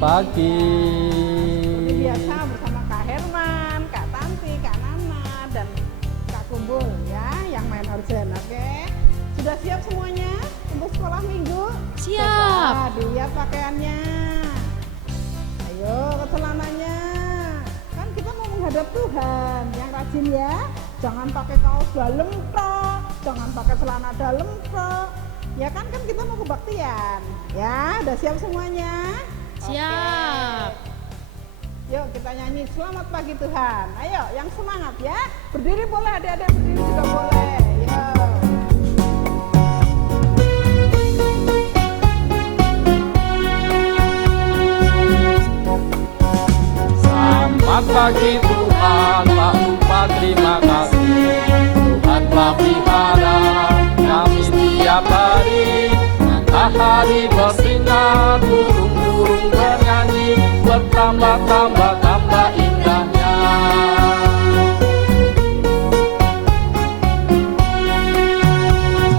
pagi. Seperti biasa bersama Kak Herman, Kak Tanti, Kak Nana, dan Kak Kumbul ya, yang main organ. Oke, sudah siap semuanya untuk sekolah minggu? Siap. Coba dilihat pakaiannya. Ayo ke celananya. Kan kita mau menghadap Tuhan, yang rajin ya. Jangan pakai kaos dalam toh, jangan pakai celana dalam toh. Ya kan kita mau kebaktian. Ya, udah siap semuanya? Siap. Oke. Yuk kita nyanyi Selamat Pagi Tuhan. Ayo yang semangat ya. Berdiri boleh, adik-adik berdiri juga boleh. Yuk. Selamat pagi Tuhan, tak lupa terima kasih. Tuhan telah pelihara kami setiap hari. Matahari bersinar, burung-burung bernyanyi, bertambah-tambah indahnya.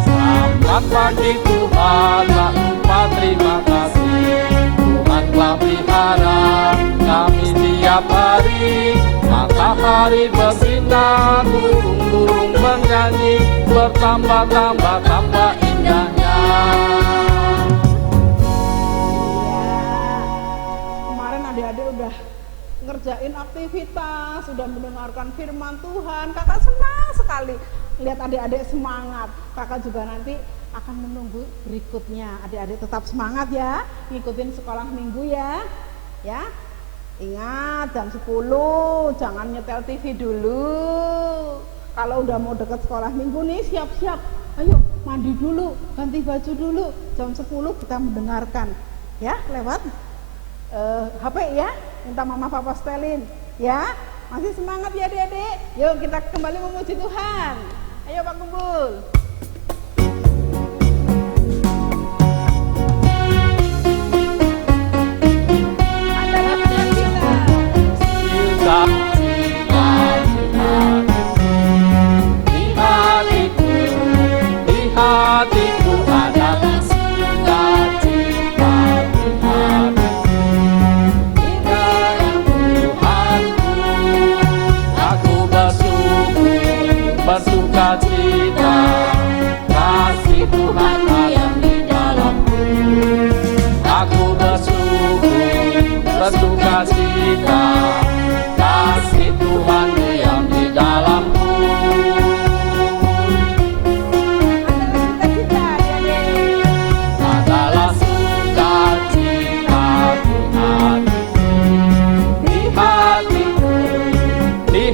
Selamat pagi Tuhan, tak lupa terima kasih. Tuhan telah pelihara kami setiap hari. Matahari bersinar, burung-burung bernyanyi, bertambah-tambah indahnya. Kemarin adik-adik udah ngerjain aktivitas, sudah mendengarkan firman Tuhan. Kakak senang sekali lihat adik-adik semangat. Kakak juga nanti akan menunggu berikutnya. Adik-adik tetap semangat ya, ngikutin sekolah minggu ya. Ya. Ingat jam 10 jangan nyetel TV dulu. Kalau udah mau deket sekolah minggu nih, siap-siap. Ayo mandi dulu, ganti baju dulu. Jam 10 kita mendengarkan ya lewat HP ya. Minta mama papa setelin ya. Masih semangat ya adik-adik? Yuk kita kembali memuji Tuhan. Ayo Pak Kumpul.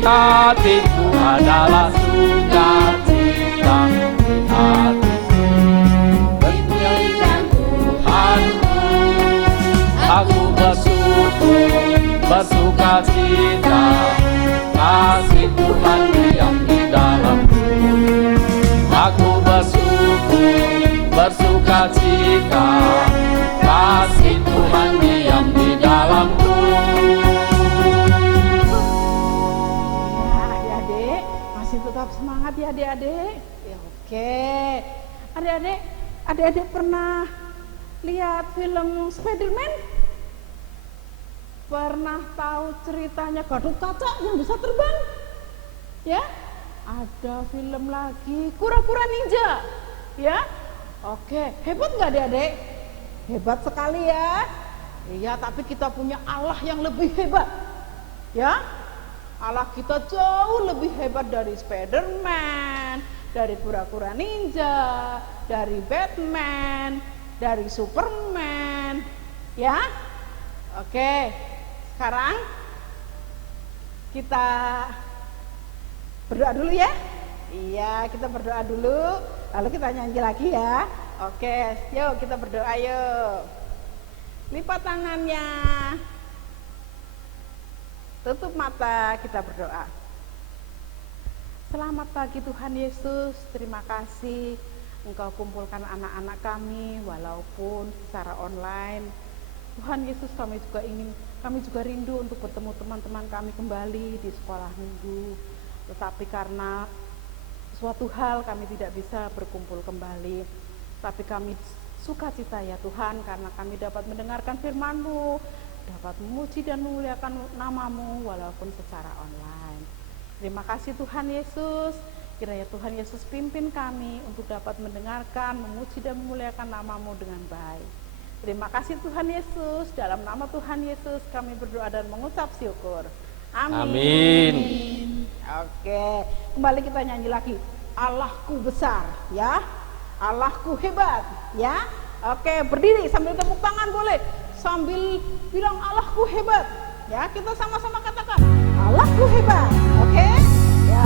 Hatiku adalah sukacita di hatiku, dengan Tuhanku. Aku bersyukur, bersukacita, kasih Tuhan diam di dalamku. Aku bersyukur, bersukacita, kasih Tuhan diam di dalamku. Tetap semangat ya adik-adik. Ya, oke. Adik-adik pernah lihat film Spiderman? Pernah tahu ceritanya Gatot Kaca yang bisa terbang? Ya? Ada film lagi Kura-Kura Ninja. Ya? Oke, hebat nggak adik-adik? Hebat sekali ya. Iya, tapi kita punya Allah yang lebih hebat. Ya? Allah kita jauh lebih hebat dari Spiderman, dari Kura-Kura Ninja, dari Batman, dari Superman. Ya? Oke. Sekarang kita berdoa dulu ya. Iya, kita berdoa dulu. Lalu kita nyanyi lagi ya. Oke, yuk kita berdoa yuk. Lipat tangannya. Tutup mata, kita berdoa. Selamat pagi Tuhan Yesus, terima kasih Engkau kumpulkan anak-anak kami walaupun secara online. Tuhan Yesus, kami juga rindu untuk bertemu teman-teman kami kembali di sekolah minggu. Tetapi karena suatu hal kami tidak bisa berkumpul kembali. Tapi kami sukacita ya Tuhan, karena kami dapat mendengarkan firman-Mu. dapat memuji dan memuliakan nama-Mu walaupun secara online. Terima kasih Tuhan Yesus, kiranya Tuhan Yesus pimpin kami untuk dapat mendengarkan, memuji dan memuliakan nama-Mu dengan baik. Terima kasih Tuhan Yesus, dalam nama Tuhan Yesus kami berdoa dan mengucap syukur. Amin. Amin. Oke, kembali kita nyanyi lagi. Allahku besar, ya. Allahku hebat, ya. Oke, berdiri sambil tepuk tangan boleh. Sambil bilang Allahku hebat. Ya, kita sama-sama katakan Allahku hebat. Oke? Ya.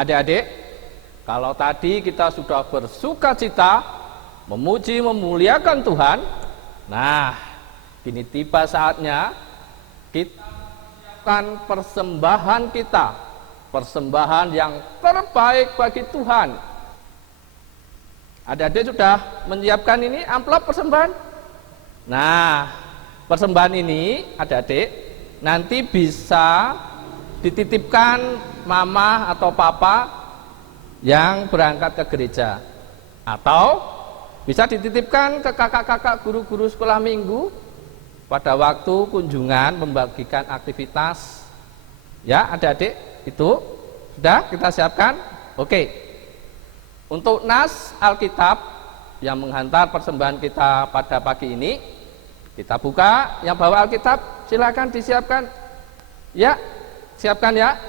Adik-adik, kalau tadi kita sudah bersuka cita, memuji, memuliakan Tuhan, nah, kini tiba saatnya kita menyiapkan persembahan kita, persembahan yang terbaik bagi Tuhan. Adik-adik sudah menyiapkan ini amplop persembahan? Nah, persembahan ini adik-adik nanti bisa dititipkan mama atau papa yang berangkat ke gereja, atau bisa dititipkan ke kakak-kakak guru-guru sekolah minggu pada waktu kunjungan membagikan aktivitas. Ya, adik-adik, itu sudah kita siapkan. Oke. Untuk nas Alkitab yang menghantar persembahan kita pada pagi ini, kita buka. Yang bawa Alkitab silakan disiapkan. Ya, siapkan ya.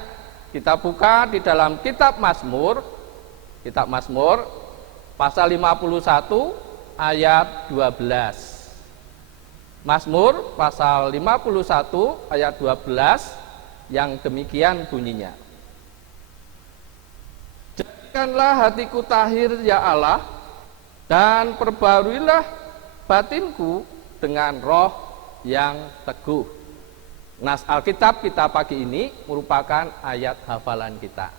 Kita buka di dalam kitab Mazmur pasal 51 ayat 12. Mazmur pasal 51 ayat 12 yang demikian bunyinya. Jadikanlah hatiku tahir ya Allah, dan perbaruilah batinku dengan roh yang teguh. Nas Alkitab kita pagi ini merupakan ayat hafalan kita.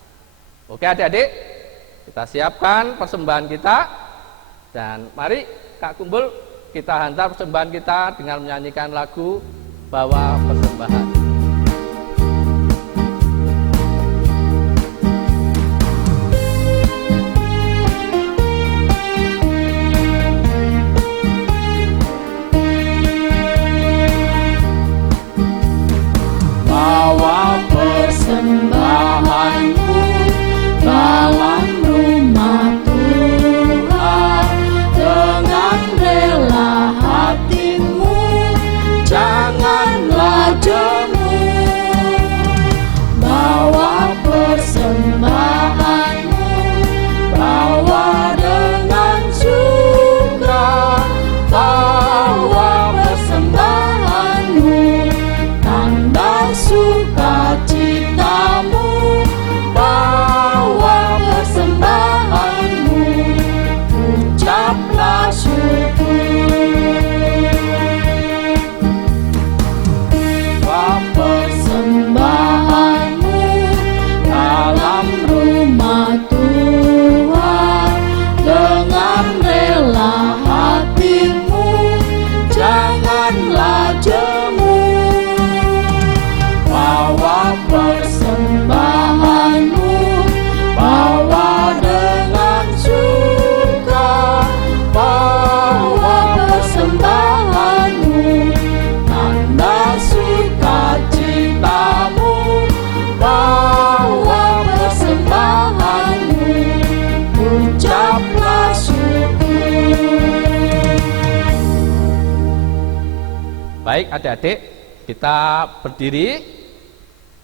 Oke adik-adik, kita siapkan persembahan kita. Dan mari Kak Kumpul, kita hantar persembahan kita dengan menyanyikan lagu Bawa Persembahan. Persembahanku dalam rumah Tuhan, dengan rela hatimu, janganlah jemu. Baik adik-adik, kita berdiri,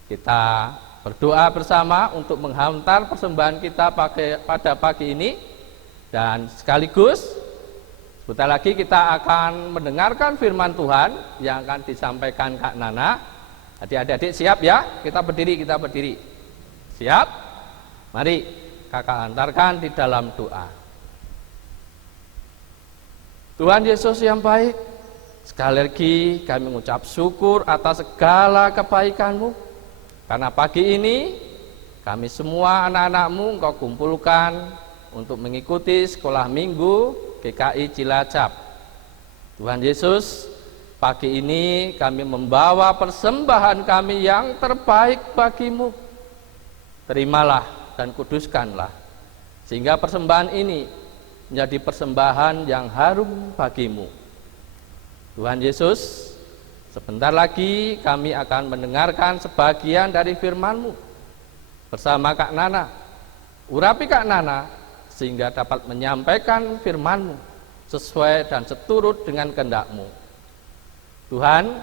kita berdoa bersama untuk menghantar persembahan kita pada pagi ini. Dan sekaligus sebentar lagi kita akan mendengarkan firman Tuhan yang akan disampaikan Kak Nana. Adik-adik siap ya? Kita berdiri. Siap? Mari kakak antarkan di dalam doa. Tuhan Yesus yang baik, sekali lagi kami mengucap syukur atas segala kebaikan-Mu. Karena pagi ini kami semua anak-anak-Mu Engkau kumpulkan untuk mengikuti sekolah minggu GKI Cilacap. Tuhan Yesus, pagi ini kami membawa persembahan kami yang terbaik bagi-Mu. Terimalah dan kuduskanlah, sehingga persembahan ini menjadi persembahan yang harum bagi-Mu. Tuhan Yesus, sebentar lagi kami akan mendengarkan sebagian dari firman-Mu bersama Kak Nana. Urapi Kak Nana sehingga dapat menyampaikan firman-Mu sesuai dan seturut dengan kehendak-Mu. Tuhan,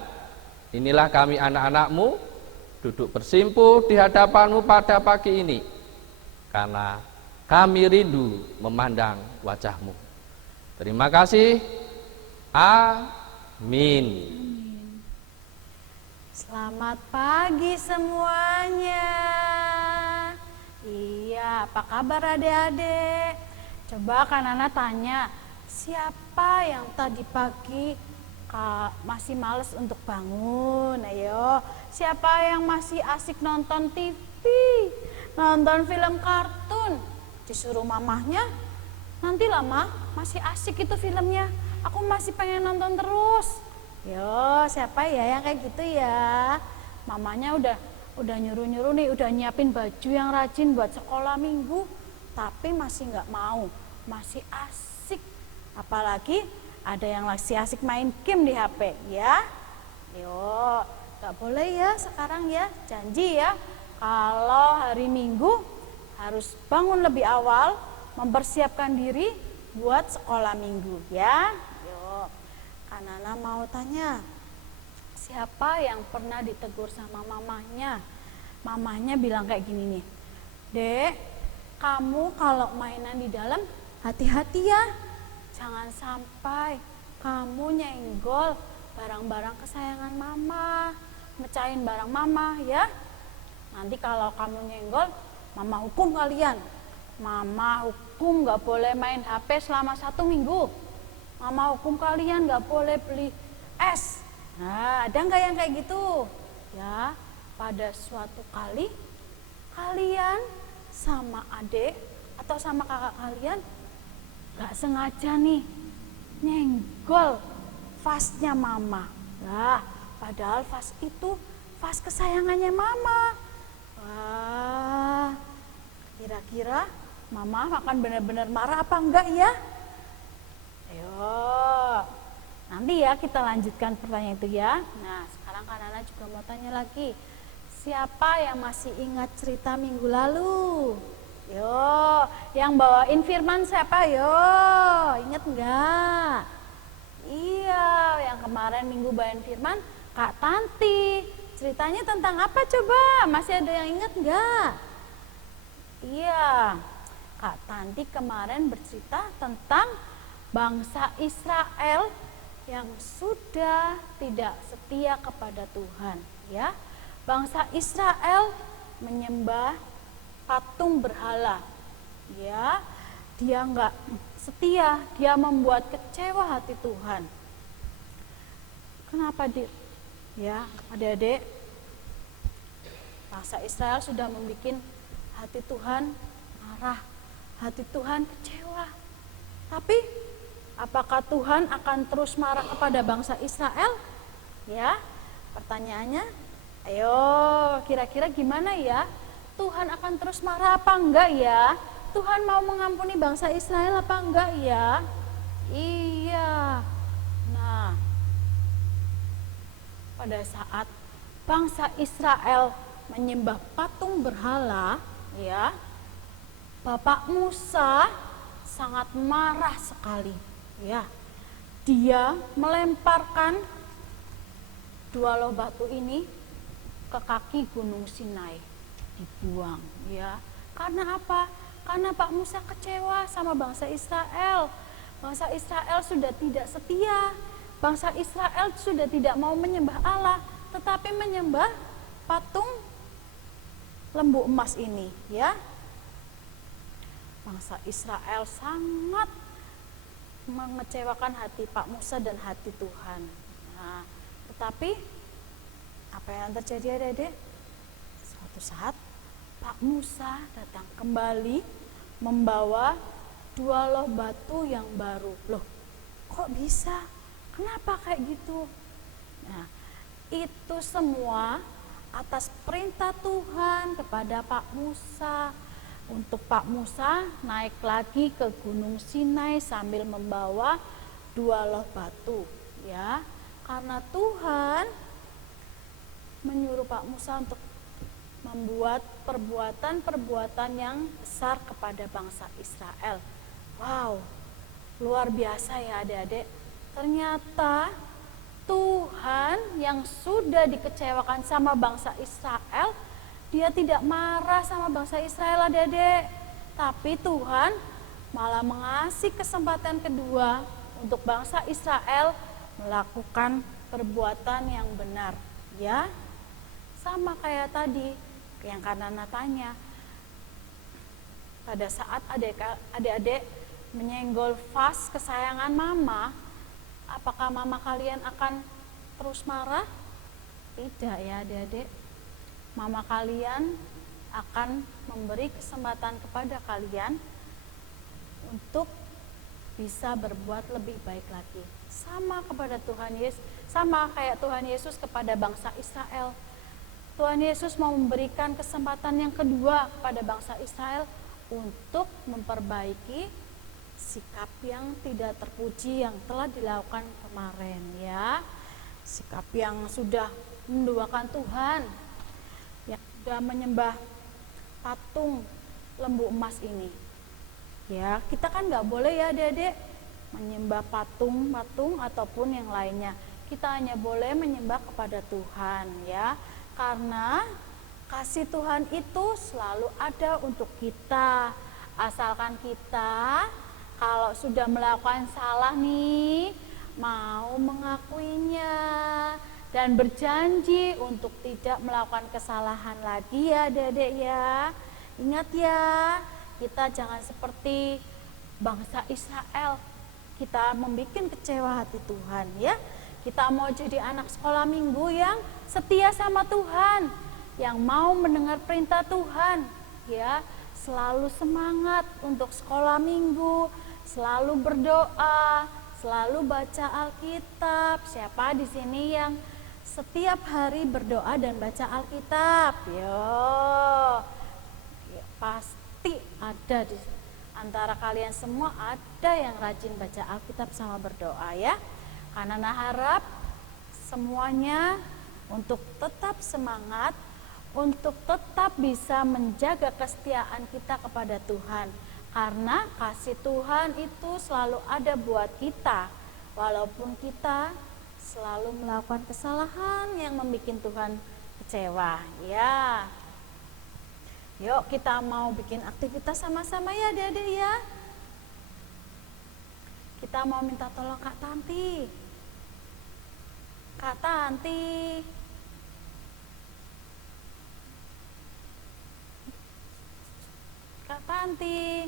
inilah kami anak-anak-Mu duduk bersimpuh di hadapan-Mu pada pagi ini, karena kami rindu memandang wajah-Mu. Terima kasih. Amin. Selamat pagi semuanya. Iya, apa kabar adik-adik? Coba Kak Nana tanya, siapa yang tadi pagi masih males untuk bangun? Ayo, siapa yang masih asik nonton TV, nonton film kartun? Disuruh mamahnya, nanti lama masih asik itu filmnya, aku masih pengen nonton terus. Yo, siapa ya yang kayak gitu ya? Mamanya udah nyuruh-nyuruh nih, udah nyiapin baju yang rajin buat sekolah minggu, tapi masih nggak mau, masih asik. Apalagi ada yang masih asik main game di HP ya. Yo, nggak boleh ya sekarang ya, janji ya. Kalau hari Minggu harus bangun lebih awal, mempersiapkan diri buat sekolah minggu ya. Yuk, Kak Nana mau tanya, siapa yang pernah ditegur sama mamahnya? Mamahnya bilang kayak gini nih, Dek, kamu kalau mainan di dalam hati-hati ya, jangan sampai kamu nyenggol barang-barang kesayangan mama, mecahin barang mama ya. Nanti kalau kamu nyenggol, mama hukum kalian. Mama hukum gak boleh main HP selama 1 minggu. Mama hukum kalian gak boleh beli es. Nah, ada gak yang kayak gitu? Ya, pada suatu kali kalian sama adik atau sama kakak kalian gak sengaja nih nyenggol vasnya mama. Nah, padahal vas itu vas kesayangannya mama. Wah, kira-kira mama akan benar-benar marah apa enggak ya? Ayo, nanti ya kita lanjutkan pertanyaan itu ya. Nah, sekarang Kak Nana juga mau tanya lagi, siapa yang masih ingat cerita minggu lalu? Yo, yang bawain firman siapa yo? Ingat enggak? Iya, yang kemarin minggu bawain firman Kak Tanti. Ceritanya tentang apa coba? Masih ada yang ingat enggak? Iya, Kak Tanti kemarin bercerita tentang bangsa Israel yang sudah tidak setia kepada Tuhan. Ya, bangsa Israel menyembah patung berhala. Ya, dia enggak setia, dia membuat kecewa hati Tuhan. Kenapa ya, adik-adik, bangsa Israel sudah membuat hati Tuhan marah, hati Tuhan kecewa. Tapi apakah Tuhan akan terus marah kepada bangsa Israel? Ya, pertanyaannya, ayo kira-kira gimana ya? Tuhan akan terus marah apa enggak ya? Tuhan mau mengampuni bangsa Israel apa enggak ya? Iya. Nah, pada saat bangsa Israel menyembah patung berhala, ya, Bapak Musa sangat marah sekali, ya. Dia melemparkan dua loh batu ini ke kaki Gunung Sinai, dibuang ya. Karena apa? Karena Pak Musa kecewa sama bangsa Israel. Bangsa Israel sudah tidak setia. Bangsa Israel sudah tidak mau menyembah Allah, tetapi menyembah patung lembu emas ini ya. Bangsa Israel sangat mengecewakan hati Pak Musa dan hati Tuhan. Nah, tetapi apa yang terjadi adik-adik? Suatu saat Pak Musa datang kembali membawa dua loh batu yang baru. Loh, kok bisa? Kenapa kayak gitu? Nah, itu semua atas perintah Tuhan kepada Pak Musa. Untuk Pak Musa naik lagi ke Gunung Sinai sambil membawa dua loh batu, ya. Karena Tuhan menyuruh Pak Musa untuk membuat perbuatan-perbuatan yang besar kepada bangsa Israel. Wow, luar biasa ya adik-adik. Ternyata Tuhan yang sudah dikecewakan sama bangsa Israel, Dia tidak marah sama bangsa Israel adik-adik. Tapi Tuhan malah mengasih kesempatan kedua untuk bangsa Israel melakukan perbuatan yang benar, ya. Sama kayak tadi yang Kanana tanya. Pada saat adik-adik menyenggol vas kesayangan mama, apakah mama kalian akan terus marah? Tidak ya adik-adik. Mama kalian akan memberi kesempatan kepada kalian untuk bisa berbuat lebih baik lagi. Sama kepada Tuhan Yesus, sama kayak Tuhan Yesus kepada bangsa Israel. Tuhan Yesus mau memberikan kesempatan yang kedua kepada bangsa Israel untuk memperbaiki sikap yang tidak terpuji yang telah dilakukan kemarin, ya. Sikap yang sudah menduakan Tuhan, yang sudah menyembah patung lembu emas ini. Ya, kita kan nggak boleh ya adik-adik menyembah patung-patung ataupun yang lainnya. Kita hanya boleh menyembah kepada Tuhan, ya. Karena kasih Tuhan itu selalu ada untuk kita. Asalkan kita kalau sudah melakukan salah nih, mau mengakuinya dan berjanji untuk tidak melakukan kesalahan lagi ya adik-adik ya. Ingat ya, kita jangan seperti bangsa Israel. Kita membuat kecewa hati Tuhan ya. Kita mau jadi anak sekolah minggu yang setia sama Tuhan, yang mau mendengar perintah Tuhan, ya, selalu semangat untuk sekolah minggu, selalu berdoa, selalu baca Alkitab. Siapa di sini yang setiap hari berdoa dan baca Alkitab? Yo, ya, pasti ada di antara kalian semua ada yang rajin baca Alkitab sama berdoa ya. Karena harap semuanya untuk tetap semangat, untuk tetap bisa menjaga kesetiaan kita kepada Tuhan. Karena kasih Tuhan itu selalu ada buat kita, walaupun kita selalu melakukan kesalahan yang membuat Tuhan kecewa. Ya, yuk kita mau bikin aktivitas sama-sama ya adik-adik ya. Kita mau minta tolong Kak Tanti. Kak Tanti, Kak Tanti,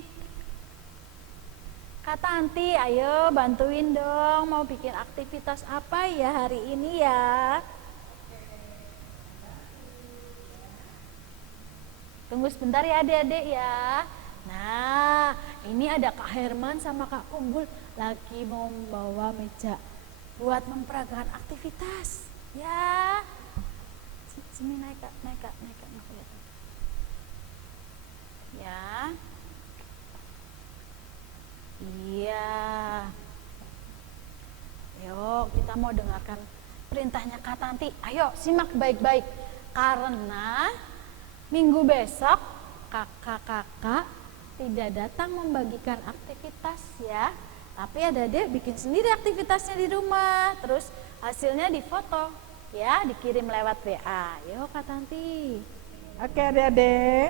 Kak Tanti, ayo bantuin dong, mau bikin aktivitas apa ya hari ini ya? Tunggu sebentar ya adik-adik ya. Nah, ini ada Kak Herman sama Kak Kumbul lagi mau membawa meja buat memperagakan aktivitas, ya. Sini naik kak, ya. Iya. Yuk, kita mau dengarkan perintahnya Kak Tanti. Ayo, simak baik-baik. Karena minggu besok kakak-kakak tidak datang membagikan aktivitas ya. Tapi adik-adik bikin sendiri aktivitasnya di rumah, terus hasilnya difoto ya, dikirim lewat WA. Yuk Kak Tanti. Oke adik-adik,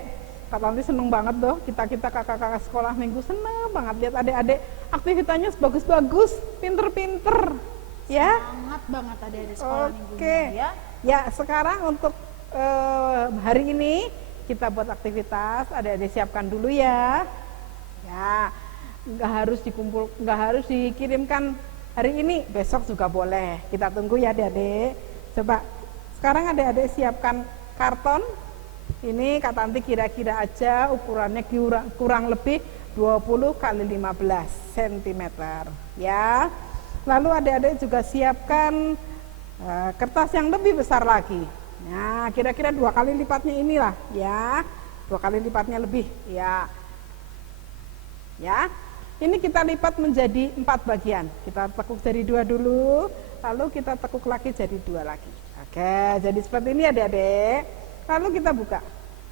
Kak Tanti seneng banget tuh, kita kakak-kakak sekolah minggu seneng banget lihat adik-adik aktivitasnya bagus-bagus, pinter-pinter, ya. Sangat banget adik-adik sekolah Oke, minggunya ya. ya sekarang untuk hari ini kita buat aktivitas, adik-adik siapkan dulu ya. Ya, nggak harus dikirimkan hari ini, besok juga boleh. Kita tunggu ya adik-adik. Coba sekarang adik-adik siapkan karton. Ini Kak Tanti kira-kira aja ukurannya kurang lebih 20 kali 15 cm ya. Lalu adik-adik juga siapkan kertas yang lebih besar lagi. Nah, kira-kira 2 kali lipatnya inilah ya. 2 kali lipatnya lebih ya. Ya. Ini kita lipat menjadi 4 bagian. Kita tekuk jadi 2 dulu, lalu kita tekuk lagi jadi 2 lagi. Oke, jadi seperti ini adik-adik. Lalu kita buka.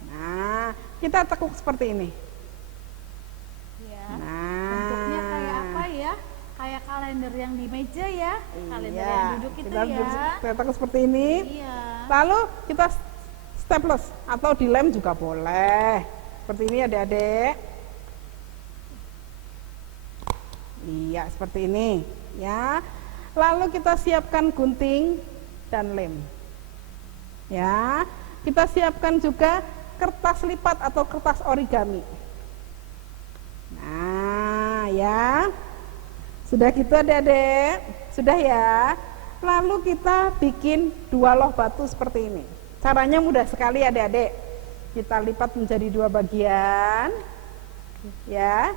Nah, kita tekuk seperti ini. Ya. Nah, Bentuknya kayak apa ya? Kayak kalender yang di meja ya. Kalender iya, yang duduk itu ya. kita tekuk seperti ini. Iya. Lalu kita staples atau dilem juga boleh. Seperti ini adik-adik. Iya, seperti ini ya. Lalu kita siapkan gunting dan lem. Ya, kita siapkan juga kertas lipat atau kertas origami. Nah, ya. Sudah gitu adik-adik? Sudah ya. Lalu kita bikin 2 loh batu seperti ini. Caranya mudah sekali adik-adik. Kita lipat menjadi 2 bagian. Ya.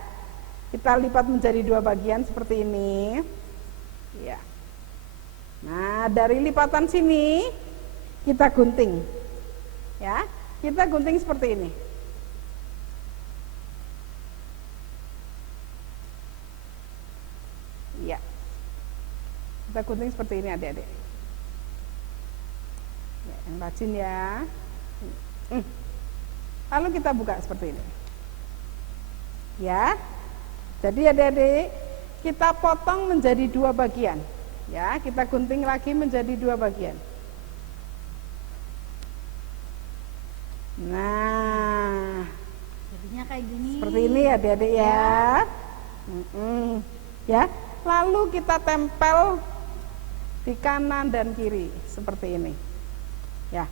Kita lipat menjadi 2 bagian seperti ini. Ya. Nah, dari lipatan sini kita gunting. Ya, kita gunting seperti ini. Ya. Kita gunting seperti ini adik-adik. Ya, yang rajin ya. Lalu kita buka seperti ini. Ya. Jadi adik-adik, kita potong menjadi 2 bagian. Ya, kita gunting lagi menjadi 2 bagian. Nah, Jadinya kayak gini. seperti ini adik-adik ya. Ya, lalu kita tempel di kanan dan kiri seperti ini. Ya.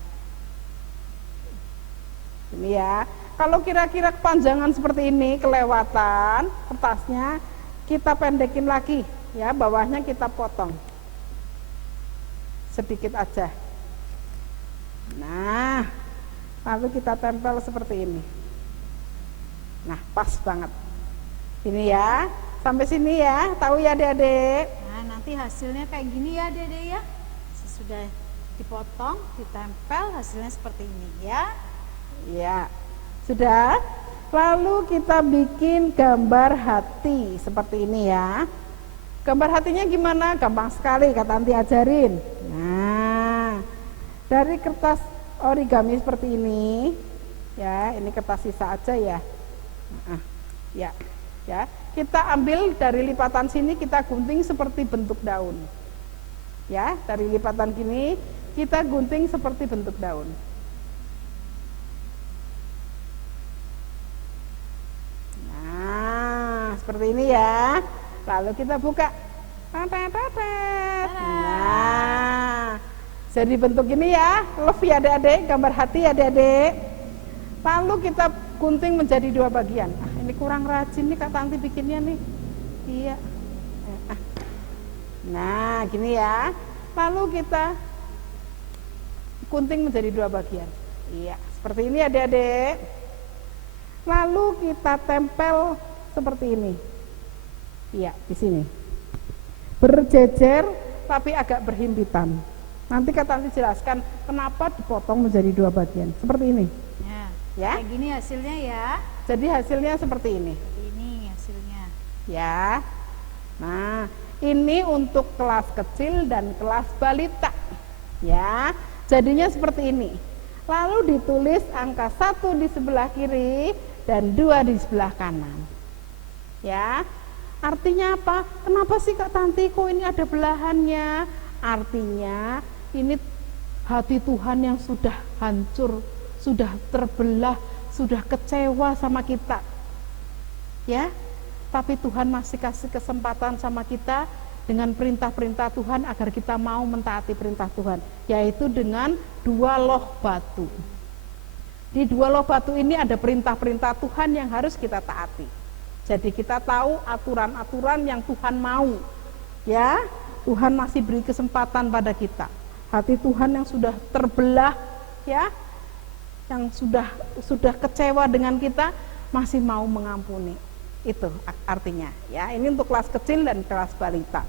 Ini ya. Kalau kira-kira kepanjangan seperti ini kelewatan kertasnya, kita pendekin lagi ya, bawahnya kita potong sedikit aja. Nah, lalu kita tempel seperti ini. Nah, pas banget. Ini ya, sampai sini ya, tahu ya adik-adik? Nah, nanti hasilnya kayak gini ya Dede ya. Sesudah dipotong, ditempel, hasilnya seperti ini ya. Ya. Sudah. Lalu kita bikin gambar hati seperti ini ya. Gambar hatinya gimana? Gampang sekali, Kak Tanti ajarin. Nah, dari kertas origami seperti ini, ya, ini kertas sisa aja ya. Ya, ya. Kita ambil dari lipatan sini, kita gunting seperti bentuk daun. Ya, dari lipatan gini kita gunting seperti bentuk daun. Seperti ini ya. Lalu kita buka. Nah, jadi bentuk ini ya. Love ya adik-adik, gambar hati adik-adik. Lalu kita gunting menjadi 2 bagian. Ini kurang rajin nih Kak Tanti bikinnya nih. Iya. Nah, gini ya. Lalu kita gunting menjadi 2 bagian. Iya, seperti ini adik-adik. Lalu kita tempel seperti ini. Iya, di sini. Berjejer tapi agak berhimpitan. Nanti Kak Tanti jelaskan kenapa dipotong menjadi 2 bagian. Seperti ini. Ya. Kayak gini hasilnya ya. Jadi hasilnya seperti ini. Seperti ini hasilnya. Ya. Nah, ini untuk kelas kecil dan kelas balita. Ya. Jadinya seperti ini. Lalu ditulis angka 1 di sebelah kiri dan 2 di sebelah kanan. Ya, artinya apa? Kenapa sih Kak Tanti kok ini ada belahannya? Artinya ini hati Tuhan yang sudah hancur, sudah terbelah, sudah kecewa sama kita. Ya, tapi Tuhan masih kasih kesempatan sama kita dengan perintah-perintah Tuhan agar kita mau mentaati perintah Tuhan, yaitu dengan 2 loh batu. Di 2 loh batu ini ada perintah-perintah Tuhan yang harus kita taati. Jadi kita tahu aturan-aturan yang Tuhan mau. Ya, Tuhan masih beri kesempatan pada kita. Hati Tuhan yang sudah terbelah, ya, yang sudah kecewa dengan kita, masih mau mengampuni. Itu artinya, ya. Ini untuk kelas kecil dan kelas balita.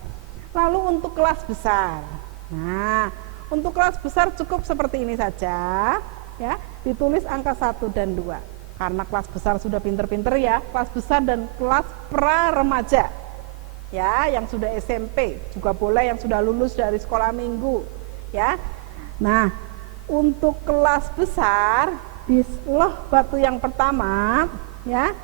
Lalu untuk kelas besar. Nah, untuk kelas besar cukup seperti ini saja, ya. Ditulis angka 1 dan 2. Karena kelas besar sudah pinter-pinter, ya. Kelas besar dan kelas pra remaja. Ya, yang sudah SMP juga boleh, yang sudah lulus dari sekolah minggu, ya. Nah, untuk kelas besar di loh batu yang pertama, ya,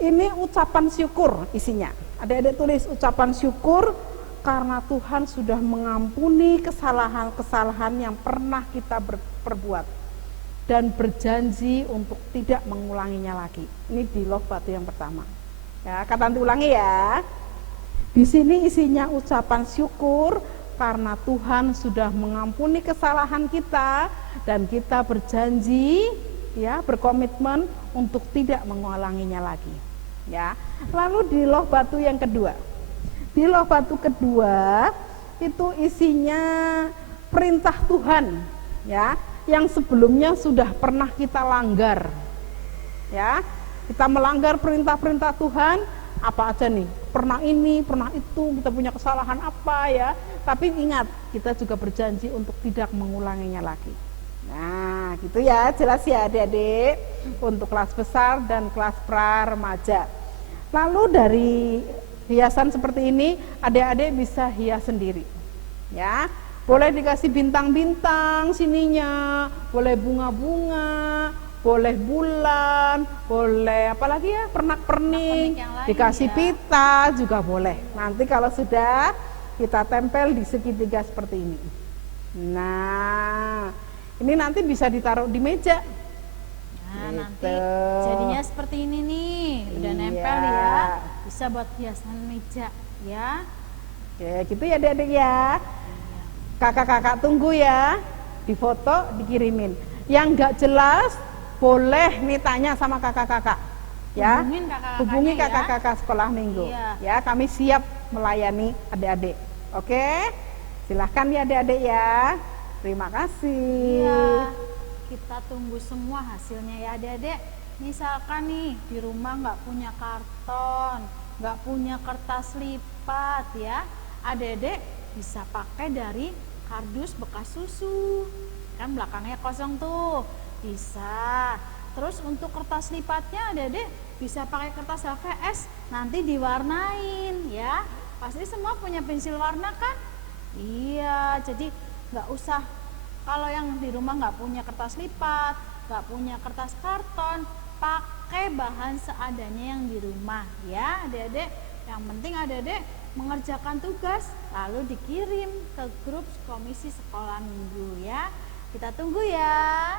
ini ucapan syukur isinya. Adik-adik tulis ucapan syukur karena Tuhan sudah mengampuni kesalahan-kesalahan yang pernah kita perbuat dan berjanji untuk tidak mengulanginya lagi. Ini di loh batu yang pertama. Ya, kata nanti ulangi ya. Di sini isinya ucapan syukur karena Tuhan sudah mengampuni kesalahan kita dan kita berjanji, ya, berkomitmen untuk tidak mengulanginya lagi. Ya. Lalu di loh batu yang kedua. Di loh batu kedua itu isinya perintah Tuhan, ya, yang sebelumnya sudah pernah kita langgar. Ya. Kita melanggar perintah-perintah Tuhan, apa aja nih? Pernah ini, pernah itu, kita punya kesalahan apa, ya. Tapi ingat, kita juga berjanji untuk tidak mengulanginya lagi. Nah, gitu ya, jelas ya adik-adik, untuk kelas besar dan kelas pra remaja. Lalu dari hiasan seperti ini, adik-adik bisa hias sendiri. Ya, boleh dikasih bintang-bintang sininya, boleh bunga-bunga, boleh bulan, boleh apalagi ya, pernak-pernik, dikasih ya. pita juga boleh. Nanti kalau sudah kita tempel di segitiga seperti ini. Nah, ini nanti bisa ditaruh di meja. Nah, Gitu. nanti jadinya seperti ini nih, udah nempel ya, bisa buat hiasan meja ya. Oke, gitu ya adik-adik ya. Kakak-kakak tunggu ya, difoto, dikirimin. Yang nggak jelas boleh nih tanya sama kakak-kakak, ya. Hubungi kakak-kakak sekolah minggu, ya. Kami siap melayani adik-adik. Oke, silahkan ya adik-adik ya. Terima kasih. Iya, kita tunggu semua hasilnya ya adik-adik. Misalkan nih di rumah nggak punya karton, nggak punya kertas lipat ya, adik-adik bisa pakai dari kardus bekas susu. Kan belakangnya kosong tuh. Bisa. Terus untuk kertas lipatnya adik-adik bisa pakai kertas HVS, nanti diwarnain ya. Pasti semua punya pensil warna kan? Iya, jadi nggak usah, kalau yang di rumah nggak punya kertas lipat, nggak punya kertas karton, pakai bahan seadanya yang di rumah ya adik-adik. Yang penting adik-adik mengerjakan tugas lalu dikirim ke grup komisi sekolah minggu ya. Kita tunggu ya.